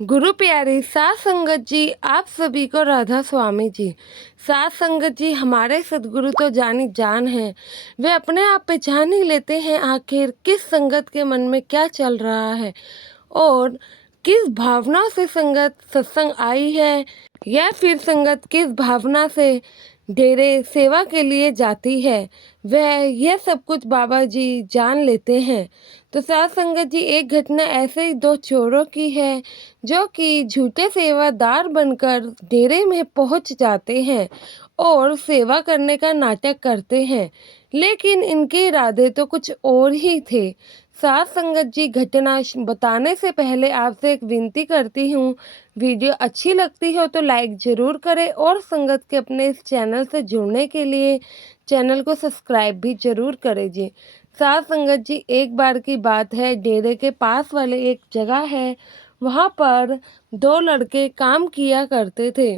गुरु प्यारे सात संगत जी, आप सभी को राधा स्वामी जी। सात संगत जी हमारे सदगुरु तो जानी जान हैं। वे अपने आप पहचान ही लेते हैं आखिर किस संगत के मन में क्या चल रहा है और किस भावना से संगत सत्संग आई है, या फिर संगत किस भावना से डेरे सेवा के लिए जाती है। वह यह सब कुछ बाबा जी जान लेते हैं। तो सात संगत जी, एक घटना ऐसे ही दो चोरों की है जो कि झूठे सेवादार बनकर डेरे में पहुंच जाते हैं और सेवा करने का नाटक करते हैं, लेकिन इनके इरादे तो कुछ और ही थे। सात संगत जी, घटना बताने से पहले आपसे एक विनती करती हूँ, वीडियो अच्छी लगती हो तो लाइक ज़रूर करें और संगत के अपने इस चैनल से जुड़ने के लिए चैनल को सब्सक्राइब भी ज़रूर करें जी। सात संगत जी, एक बार की बात है, डेरे के पास वाले एक जगह है, वहाँ पर दो लड़के काम किया करते थे।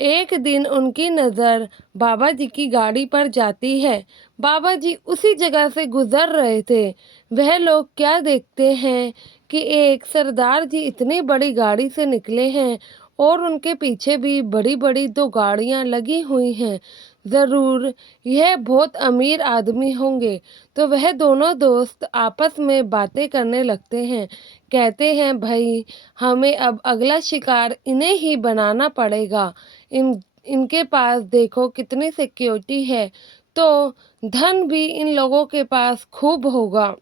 एक दिन उनकी नज़र बाबा जी की गाड़ी पर जाती है। बाबा जी उसी जगह से गुजर रहे थे। वह लोग क्या देखते हैं कि एक सरदार जी इतनी बड़ी गाड़ी से निकले हैं और उनके पीछे भी बड़ी बड़ी दो गाड़ियां लगी हुई हैं। ज़रूर यह बहुत अमीर आदमी होंगे। तो वह दोनों दोस्त आपस में बातें करने लगते हैं। कहते हैं, भाई हमें अब अगला शिकार इन्हें ही बनाना पड़ेगा। इनके पास देखो कितनी सिक्योरिटी है, तो धन भी इन लोगों के पास खूब होगा,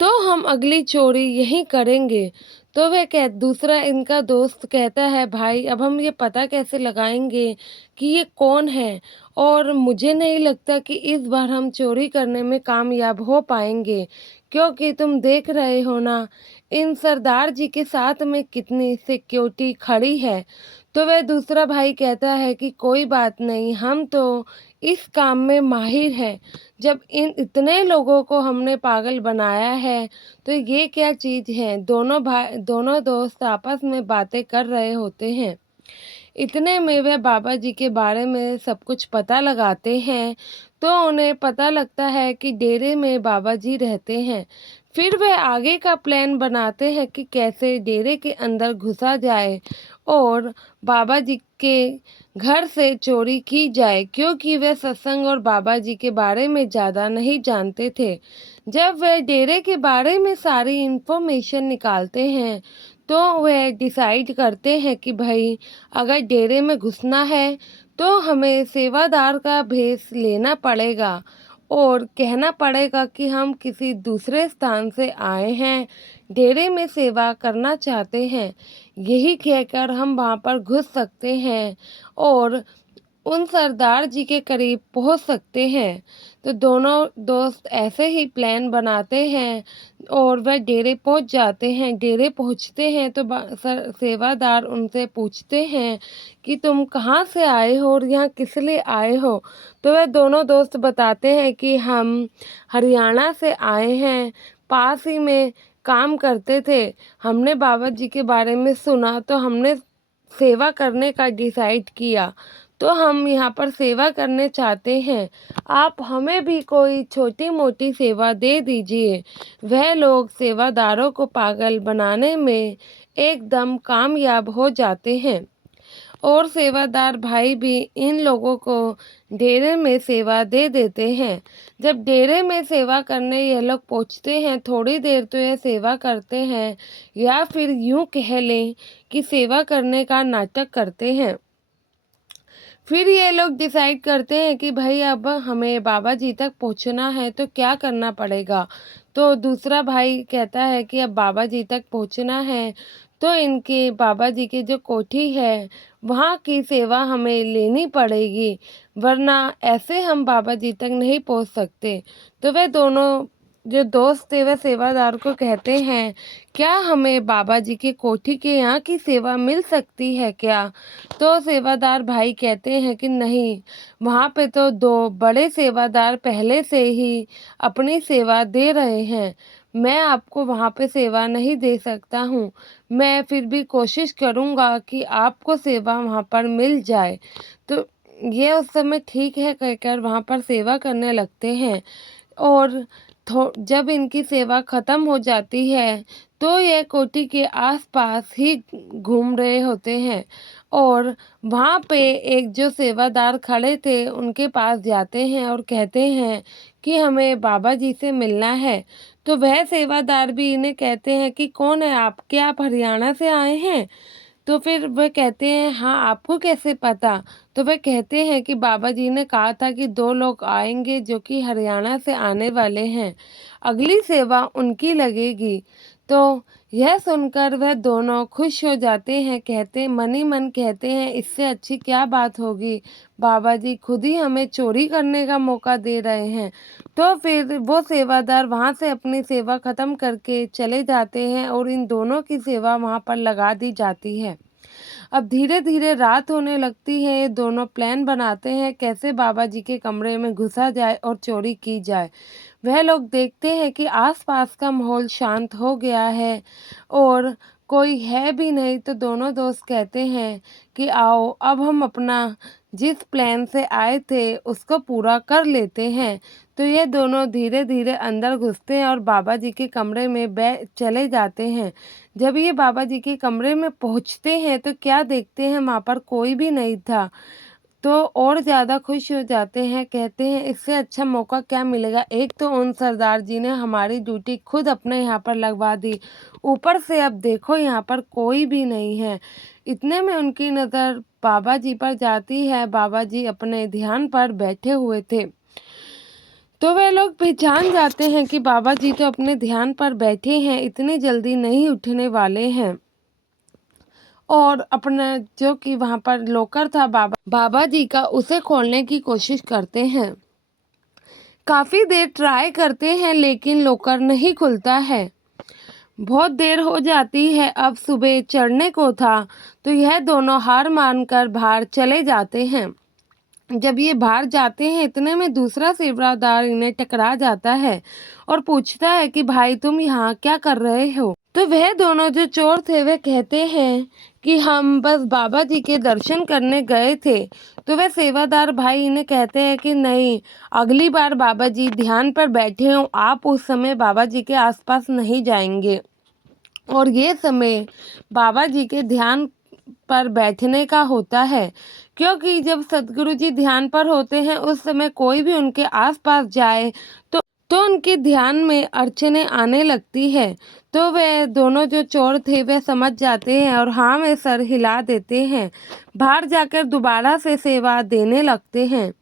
तो हम अगली चोरी यहीं करेंगे। तो दूसरा इनका दोस्त कहता है, भाई अब हम ये पता कैसे लगाएंगे कि ये कौन है, और मुझे नहीं लगता कि इस बार हम चोरी करने में कामयाब हो पाएंगे, क्योंकि तुम देख रहे हो ना इन सरदार जी के साथ में कितनी सिक्योरिटी खड़ी है। तो वह दूसरा भाई कहता है कि कोई बात नहीं, हम तो इस काम में माहिर हैं। जब इन इतने लोगों को हमने पागल बनाया है तो ये क्या चीज़ है। दोनों दोस्त आपस में बातें कर रहे होते हैं। इतने में वह बाबा जी के बारे में सब कुछ पता लगाते हैं, तो उन्हें पता लगता है कि डेरे में बाबा जी रहते हैं। फिर वह आगे का प्लान बनाते हैं कि कैसे डेरे के अंदर घुसा जाए और बाबा जी के घर से चोरी की जाए, क्योंकि वे सत्संग और बाबा जी के बारे में ज़्यादा नहीं जानते थे। जब वे डेरे के बारे में सारी इन्फॉर्मेशन निकालते हैं, तो वह डिसाइड करते हैं कि भाई अगर डेरे में घुसना है तो हमें सेवादार का भेष लेना पड़ेगा और कहना पड़ेगा कि हम किसी दूसरे स्थान से आए हैं, डेरे में सेवा करना चाहते हैं। यही कहकर हम वहाँ पर घुस सकते हैं और उन सरदार जी के करीब पहुंच सकते हैं। तो दोनों दोस्त ऐसे ही प्लान बनाते हैं और वह डेरे पहुंच जाते हैं। डेरे पहुंचते हैं तो सेवादार उनसे पूछते हैं कि तुम कहाँ से आए हो और यहाँ किस लिए आए हो। तो वह दोनों दोस्त बताते हैं कि हम हरियाणा से आए हैं, पास ही में काम करते थे। हमने बाबा जी के बारे में सुना तो हमने सेवा करने का डिसाइड किया, तो हम यहाँ पर सेवा करने चाहते हैं। आप हमें भी कोई छोटी मोटी सेवा दे दीजिए। वह लोग सेवादारों को पागल बनाने में एकदम कामयाब हो जाते हैं और सेवादार भाई भी इन लोगों को डेरे में सेवा दे देते हैं। जब डेरे में सेवा करने ये लोग पहुँचते हैं, थोड़ी देर तो ये सेवा करते हैं, या फिर यूँ कह लें कि सेवा करने का नाटक करते हैं। फिर ये लोग डिसाइड करते हैं कि भाई अब हमें बाबा जी तक पहुंचना है तो क्या करना पड़ेगा। तो दूसरा भाई कहता है कि अब बाबा जी तक पहुंचना है तो इनके बाबा जी की जो कोठी है वहाँ की सेवा हमें लेनी पड़ेगी, वरना ऐसे हम बाबा जी तक नहीं पहुंच सकते। तो वे दोनों जो दोस्त थे वह सेवादार को कहते हैं, क्या हमें बाबा जी की कोठी के यहाँ की सेवा मिल सकती है क्या। तो सेवादार भाई कहते हैं कि नहीं, वहाँ पे तो दो बड़े सेवादार पहले से ही अपनी सेवा दे रहे हैं, मैं आपको वहाँ पे सेवा नहीं दे सकता हूँ। मैं फिर भी कोशिश करूँगा कि आपको सेवा वहाँ पर मिल जाए। तो ये उस समय ठीक है कहकर वहाँ पर सेवा करने लगते हैं और जब इनकी सेवा ख़त्म हो जाती है तो यह कोठी के आसपास ही घूम रहे होते हैं और वहाँ पे एक जो सेवादार खड़े थे उनके पास जाते हैं और कहते हैं कि हमें बाबा जी से मिलना है। तो वह सेवादार भी इन्हें कहते हैं कि कौन है आप, क्या आप हरियाणा से आए हैं? तो फिर वह कहते हैं हाँ, आपको कैसे पता? तो वह कहते हैं कि बाबा जी ने कहा था कि 2 लोग आएंगे जो कि हरियाणा से आने वाले हैं, अगली सेवा उनकी लगेगी। तो यह सुनकर वह दोनों खुश हो जाते हैं, कहते मन ही मन कहते हैं इससे अच्छी क्या बात होगी, बाबा जी खुद ही हमें चोरी करने का मौका दे रहे हैं। तो फिर वो सेवादार वहाँ से अपनी सेवा ख़त्म करके चले जाते हैं और इन दोनों की सेवा वहाँ पर लगा दी जाती है। अब धीरे धीरे रात होने लगती है, ये दोनों प्लान बनाते हैं कैसे बाबा जी के कमरे में घुसा जाए और चोरी की जाए। वह लोग देखते हैं कि आसपास का माहौल शांत हो गया है और कोई है भी नहीं, तो दोनों दोस्त कहते हैं कि आओ अब हम अपना जिस प्लान से आए थे उसको पूरा कर लेते हैं। तो ये दोनों धीरे धीरे अंदर घुसते हैं और बाबा जी के कमरे में चले जाते हैं। जब ये बाबा जी के कमरे में पहुंचते हैं तो क्या देखते हैं, वहाँ पर कोई भी नहीं था। तो और ज़्यादा खुश हो जाते हैं, कहते हैं इससे अच्छा मौका क्या मिलेगा। एक तो उन सरदार जी ने हमारी ड्यूटी खुद अपने यहाँ पर लगवा दी, ऊपर से अब देखो यहाँ पर कोई भी नहीं है। इतने में उनकी नज़र बाबा जी पर जाती है। बाबा जी अपने ध्यान पर बैठे हुए थे, तो वे लोग पहचान जाते हैं कि बाबा जी तो अपने ध्यान पर बैठे हैं, इतनी जल्दी नहीं उठने वाले हैं। और अपना जो कि वहाँ पर लॉकर था बाबा जी का, उसे खोलने की कोशिश करते हैं। काफ़ी देर ट्राई करते हैं लेकिन लॉकर नहीं खुलता है। बहुत देर हो जाती है, अब सुबह चढ़ने को था, तो यह दोनों हार मानकर बाहर चले जाते हैं। जब ये बाहर जाते हैं इतने में दूसरा सेवादार इन्हें टकरा जाता है और पूछता है कि भाई तुम यहाँ क्या कर रहे हो? तो वह दोनों जो चोर थे वह कहते हैं कि हम बस बाबा जी के दर्शन करने गए थे। तो वह सेवादार भाई इन्हें कहते हैं कि नहीं, अगली बार बाबा जी ध्यान पर बैठे हों, आप उस समय बाबा जी के आसपास नहीं जाएंगे। और ये समय बाबा जी के ध्यान पर बैठने का होता है, क्योंकि जब सदगुरु जी ध्यान पर होते हैं उस समय कोई भी उनके आसपास जाए तो उनके ध्यान में अड़चने आने लगती है। तो वे दोनों जो चोर थे वे समझ जाते हैं और हाँ में सर हिला देते हैं, बाहर जाकर दोबारा से सेवा देने लगते हैं।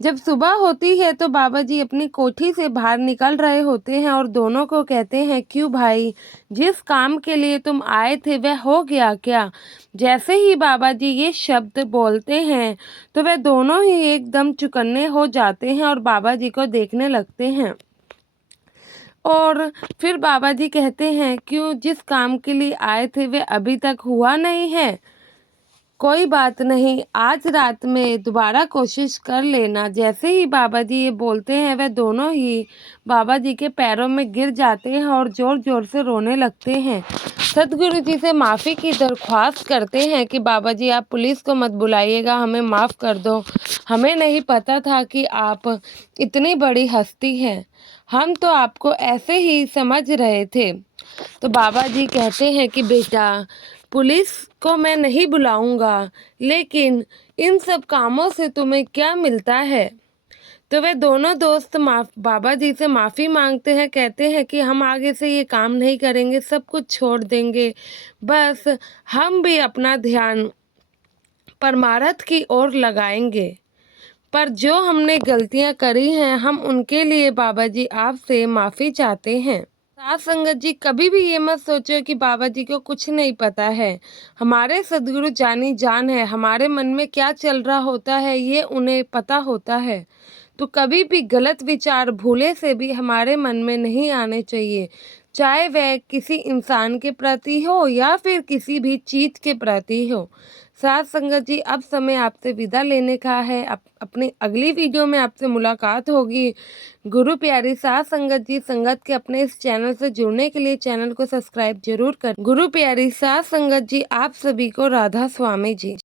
जब सुबह होती है तो बाबा जी अपनी कोठी से बाहर निकल रहे होते हैं और दोनों को कहते हैं क्यों भाई, जिस काम के लिए तुम आए थे वह हो गया क्या? जैसे ही बाबा जी ये शब्द बोलते हैं तो वे दोनों ही एकदम चौकन्ने हो जाते हैं और बाबा जी को देखने लगते हैं। और फिर बाबा जी कहते हैं क्यों, जिस काम के लिए आए थे वे अभी तक हुआ नहीं है? कोई बात नहीं, आज रात में दोबारा कोशिश कर लेना। जैसे ही बाबा जी ये बोलते हैं वह दोनों ही बाबा जी के पैरों में गिर जाते हैं और ज़ोर ज़ोर से रोने लगते हैं। सतगुरु जी से माफ़ी की दरख्वास्त करते हैं कि बाबा जी आप पुलिस को मत बुलाइएगा, हमें माफ़ कर दो, हमें नहीं पता था कि आप इतनी बड़ी हस्ती हैं, हम तो आपको ऐसे ही समझ रहे थे। तो बाबा जी कहते हैं कि बेटा, पुलिस को मैं नहीं बुलाऊंगा, लेकिन इन सब कामों से तुम्हें क्या मिलता है? तो वे दोनों दोस्त बाबा जी से माफ़ी मांगते हैं, कहते हैं कि हम आगे से ये काम नहीं करेंगे, सब कुछ छोड़ देंगे, बस हम भी अपना ध्यान परमार्थ की ओर लगाएंगे। पर जो हमने गलतियां करी हैं हम उनके लिए बाबा जी आपसे माफ़ी चाहते हैं। साथ संगत जी, कभी भी ये मत सोचो कि बाबा जी को कुछ नहीं पता है। हमारे सदगुरु जानी जान है, हमारे मन में क्या चल रहा होता है ये उन्हें पता होता है। तो कभी भी गलत विचार भूले से भी हमारे मन में नहीं आने चाहिए, चाहे वह किसी इंसान के प्रति हो या फिर किसी भी चीज़ के प्रति हो। साथ संगत जी, अब समय आपसे विदा लेने का है। अपनी अगली वीडियो में आपसे मुलाकात होगी। गुरु प्यारी साथ संगत जी, संगत के अपने इस चैनल से जुड़ने के लिए चैनल को सब्सक्राइब जरूर करें। गुरु प्यारी साथ संगत जी, आप सभी को राधा स्वामी जी।